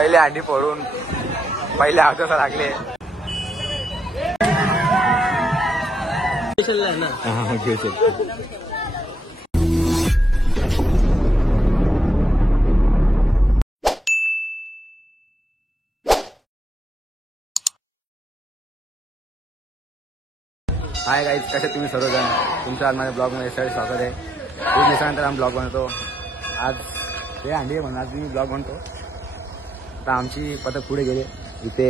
पहिले अंडी फोडून पहिले हाताला लागले. हाय गाईज, कसे तुम्ही सर्वजण. तुमचं आज माझ्या ब्लॉगमध्ये सगळे स्वागत आहे. खूप दिवसानंतर आम्ही ब्लॉग बनवतो. आज हे अंडी आहे म्हणून आज मी ब्लॉग बनतो. आता आमची पथक पुढे गेले. इथे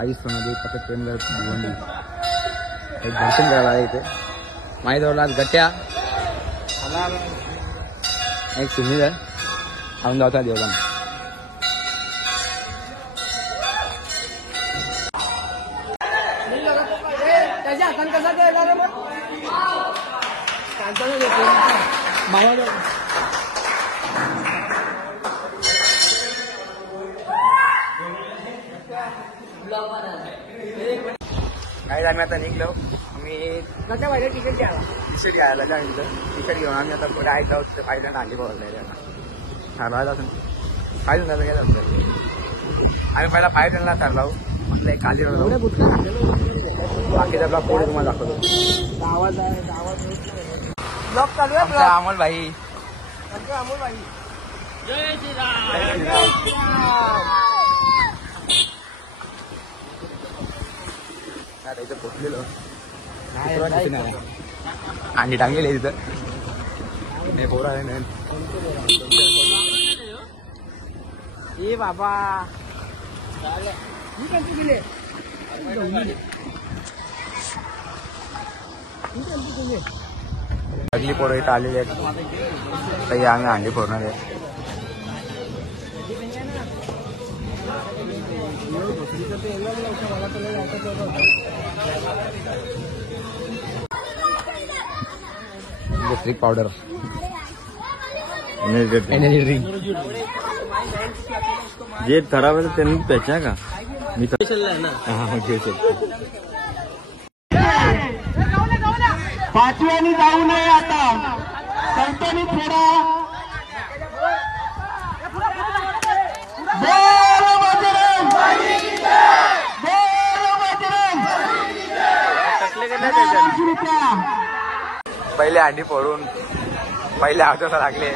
आईस सोनाली पथक प्रेमगर भिवंडी एक दर्शन करायला आहे. इथे माझ्याजवळ आज गट्ट्या एक सुनील खाऊन जावता देवला. त्याच्या हातान कसा द्यायला रे मग कांचाला देतो मावा काही आम्ही आता निघलो. आम्ही कशा पाहिजे तिकीट द्यायला टी शर्ट घ्यायला जायचं. टी शर्ट घेऊन आम्ही आता पुढे आहे जाऊ. फायदा अंडी बघायला ठरवायला असेल फायदा झालं काय जातं. आम्ही पहिला फायदा ठरलाव. म्हटलं एक काली बाकीचा ब्लॉग पुढे तुम्हाला दाखवतो. आवाज आहे ब्लॉग चालू आहे. अमोल भाई अमोल भाई जय श्रीराम. इथं पोचलेलो अंडी टांगलेली तिथं नाही पोरा ए बाबा मी कशी गेले सगळी पोरं इथं आलेली आहेत. काही आम्ही अंडी फोडणार आहे. स्ट्रिक पावडर एनर्जी ड्रिंक जे खराब आहे त्यांनी प्यायचा का मी पाचव्याने जाऊ नये. आता चौथ्याने थोडा पहिले अंडी फोडून पहिले हाताला लागले.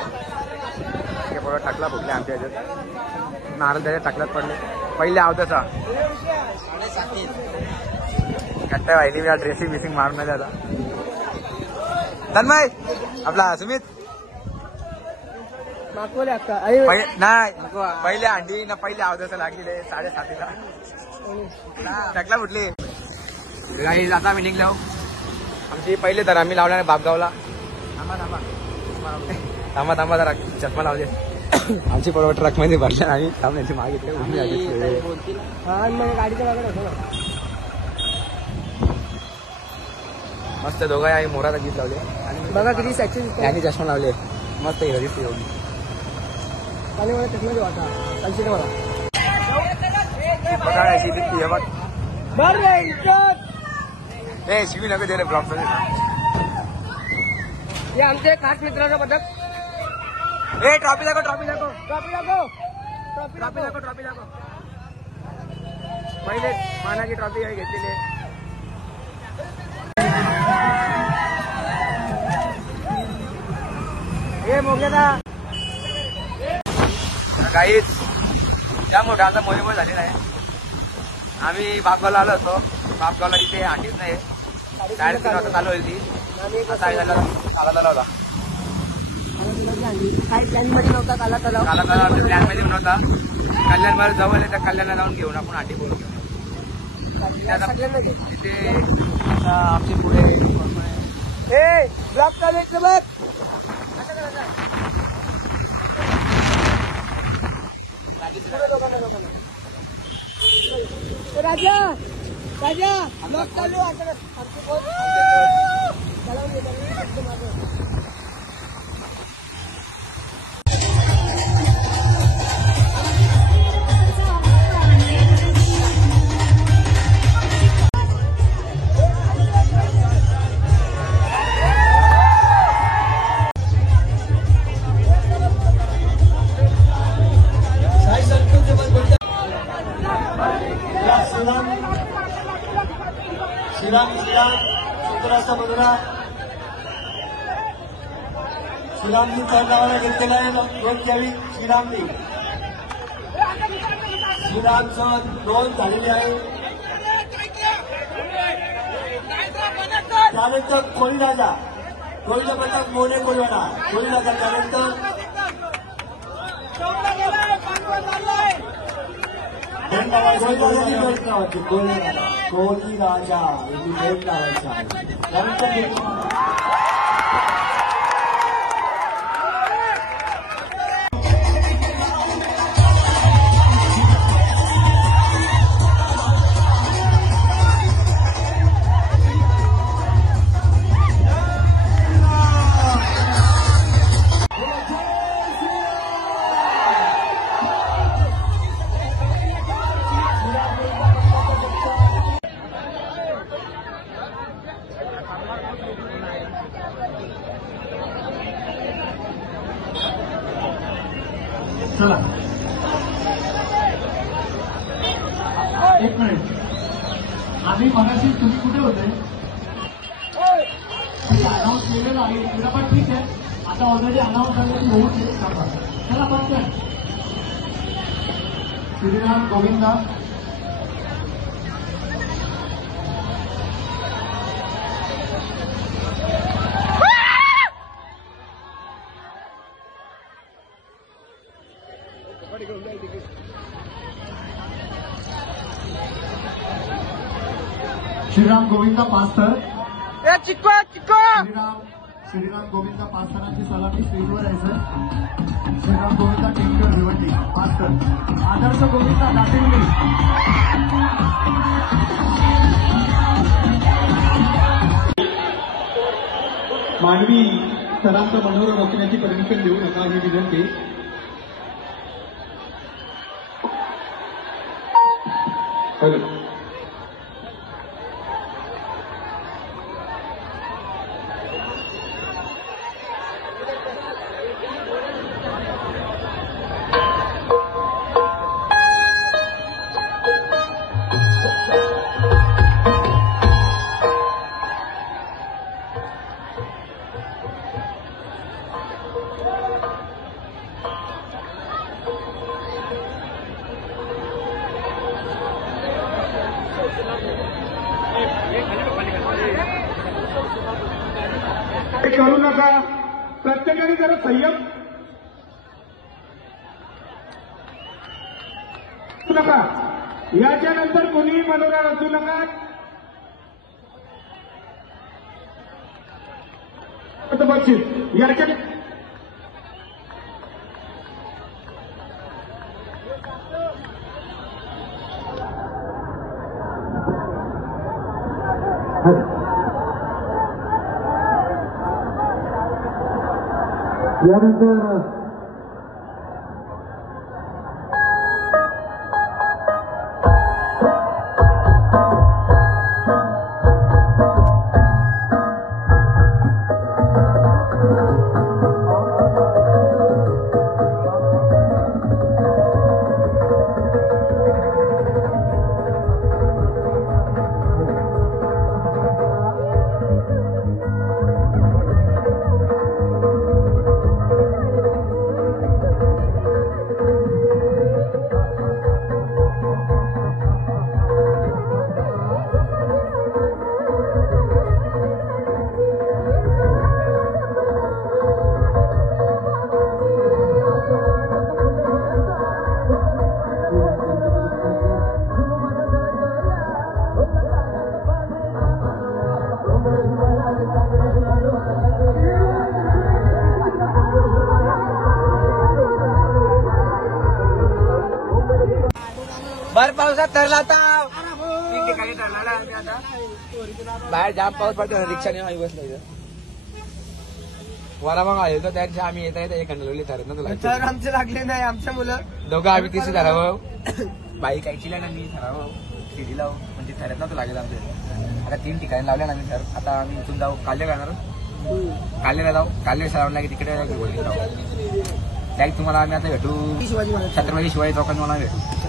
पोरं टाकला फुटले आमच्या ह्याच्यात. नारळ त्याच्या टाकल्यात पडले. पहिले आवताचा गट्ट्या व्हायली. मी ड्रेसिंग बिसिंग मारून नाही आता. तन्मय आपला सुमित नाही पहिले अंडी ना पहिले आवताचा लागलेले 7:30 टाकला फुटली. गाईज आता आम्ही निघलो. आमची पहिले तर आम्ही लावणार बापगावला. थांबा थांबा जरा चष्मा लावले. आमची परवा ट्रक मध्ये भरल्या आम्ही थांबण्याची मागितले. मस्त दोघं आहे. मोराचा गीत लावले आणि बघा किती सॅक्शन यांनी चष्मा लावले. मस्त हिरो दिसते एवढी. मला चष्मा देऊ आता बघा अशी दिसते. हे बघ ए शिवी नको दे रे ब्लॉक मध्ये. हे आमचे खास मित्राचं पथक. ए ट्रॉफी दाखव ट्रॉफी दाखव ट्रॉफी दाखव ट्रॉफी दाखव ट्रॉफी दाखव. पहिले मानाची ट्रॉफी घेतलेली. हे मोगेदा काहीच त्या मोठा आमचा मोहिम झालेला आहे. आम्ही बापगावला आलो होतो. बापगावला तिथे अंडीच नाही. 3:30 वाजता चालू होईल ती. आता चालायला लावला. काय प्लॅन मध्ये नव्हता काला तलाव. प्लॅन मध्ये नव्हता. कल्याणमध्ये जवळ आहे त्या कल्याणला जाऊन घेऊन आपण अंडी बोलू. तिथे आमचे पुढे ब्लॉक चालू आहे बघ. राजा राजा ब्लॉक चालू आहे. महाराष्ट्र मनोरा श्रीरामजी नावाला घेतलेला आहे. नोंद घ्यावी. श्रीरामजी श्रीरामचं नोंद झालेली आहे. त्यानंतर कोळी राजा कोळीला प्रताप मोने कोळीवाडा कोळी राजा. त्यानंतर कोळी राजा यांनी भेट लावायचा आहे. त्यानंतर चला एक मिनिट. आम्ही मगाशी तुम्ही कुठे होते? अनाऊन्स केलेलं आहे तुला पण ठीक आहे. आता ऑलरेडी अनाऊन्स झालेली होऊ दे. चला पटकन. श्रीराम गोविंदा श्रीराम गोविंदा पास्तर श्रीराम गोविंदा पास्तरांची सलामी स्टेजवर आहे सर. श्रीराम गोविंदा टेंकर भिवंडी पास्तर. आदर्श गोविंदा दाटिंगली. मानवी सरांचं मनोरम रचण्याची परमिशन देऊ नका ही विनंती. हॅलो करू नका. प्रत्येकाने जरा संयम नका. याच्या नंतर कोणीही मनोरा रचू नका. बक्षीस याच्या यानंतर भर पावसात ठरला आता. ठिकाणी ठरला आता. बाहेर जाम पाऊस पडतो. रिक्षाने आम्ही बसलो इथं. वारा मग आले तर त्यांच्या आम्ही येता येता एक अंडरवली ठरत ना तुला. तर आमचे लागले नाही. आमच्या मुलं दोघं आम्ही तिथे ठरावं. बाईक ऐकली ना मी ठरावं सिडी लावू म्हणजे ठरत ना तो लागेल आमच्या. आता 3 ठिकाणी लावले ना आम्ही ठर. आता आम्ही इथून जाऊ काल्ले जाणार. काल्लेला जाऊ. काल्ले सरावला की तिकडे जाऊ. डायरेक्ट तुम्हाला आम्ही आता भेटू छत्रपती शिवाजी चौकात मला भेटू.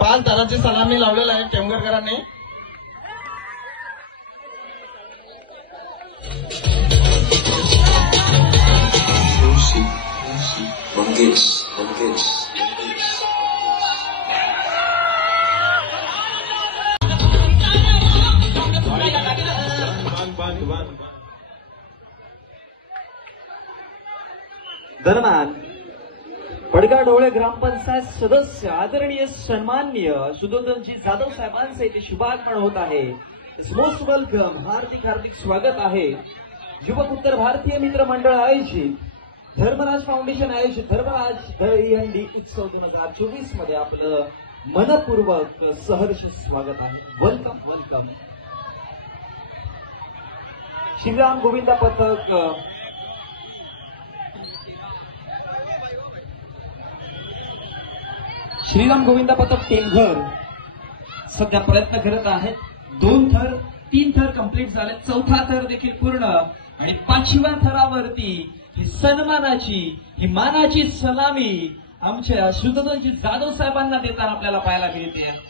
पाच ताराची सलामी लावलेला आहे टेमगरकरांनी. दरम्यान पडगा ढोळे ग्रामपंचायत सदस्य आदरणीय सन्माननीय सुदोधनजी जाधव साहेबांचे इथे शुभागमन होत आहे. मोस्ट वेलकम, हार्दिक हार्दिक स्वागत आहे. युवक उत्तर भारतीय मित्र मंडळ आयोजित धर्मराज फाउंडेशन आयोजित धर्मराज दहीहंडी उत्सव 2024 मध्ये आपलं मनपूर्वक सहर्ष स्वागत आहे. Welcome welcome. श्रीराम गोविंदा पथक श्रीराम गोविंदा पथक टेमघर सध्या प्रयत्न करत आहेत. 2 थर 3 थर कंप्लीट झाले, 4था थर देखील पूर्ण आणि 5व्या थरावरती ही सन्मानाची ही मानाची सलामी आमच्या सुदोधनजी जाधव साहेबांना देताना आपल्याला पाहायला मिळते.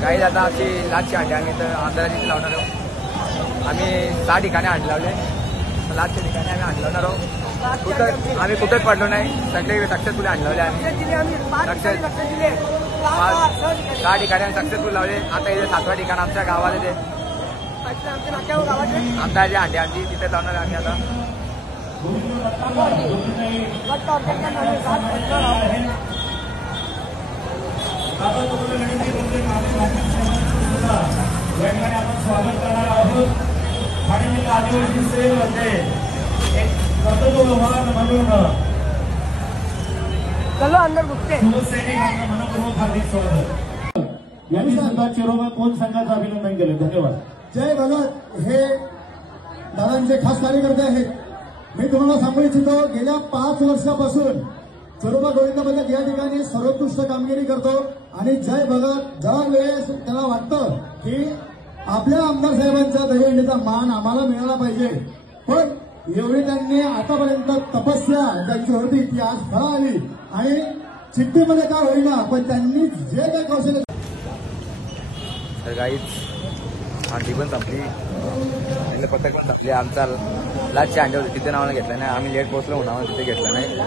काही आता आमची लाचची अंडी आम्ही तर आमदाराची लावणार आहोत. आम्ही 6 ठिकाणी अंडी लावले. लाचच्या ठिकाणी आम्ही अंडी लावणार आहोत. कुठं आम्ही कुठंच पडलो नाही. सगळे सक्सेसफुली अंडी लावले आम्ही. 6 ठिकाणी आम्ही सक्सेसफुल लावले. आता इथे 7व्या ठिकाण आमच्या गावाला ते आमदाराची अंडी आमची तिथे लावणार आम्ही आता. आपण स्वागत करणार आहोत. ठाणे आदिवासी सेलमध्ये एक कर्तव्यवान म्हणून शिवसैनिकांना मनपूर्वक हार्दिक स्वागत. यांनी सुद्धा चिरोबा कोण संघाचं अभिनंदन केलं. धन्यवाद. जय भगत हे दादांचे खास कार्यकर्ते आहेत. मी तुम्हाला सांगू इच्छितो, गेल्या 5 वर्षापासून चरोबा गोविंद पथक या ठिकाणी सर्वोत्कृष्ट कामगिरी करतो आणि जय भगत ज्या वेळेस त्याला वाटतं की आपल्या आमदार साहेबांच्या दहीहंडीचा मान आम्हाला मिळाला पाहिजे, पण एवढी त्यांनी आतापर्यंत तपस्या ज्यांची होती ती आज फळा आली आणि चिठ्ठीमध्ये काय होईना पण त्यांनी जे काही कौशल्य. तर काहीच अंडी पण संपली, पथक पण संपली. आमचा लाचची अंडी होती तिथे नावानं घेतलं नाही. आम्ही लेट पोहोचलो म्हणून तिथे घेतलं नाही.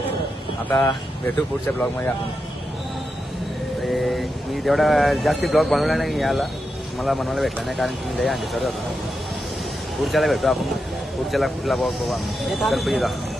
आता भेटू पुढच्या ब्लॉगमध्ये आपण. ते मी तेवढा जास्ती ब्लॉग बनवला नाही याला, मला बनवायला भेटला नाही कारण की मी लई अंडी करत होतो. पुढच्याला भेटू आपण. पुढच्याला कुठला ब्लॉग बघू आम्ही.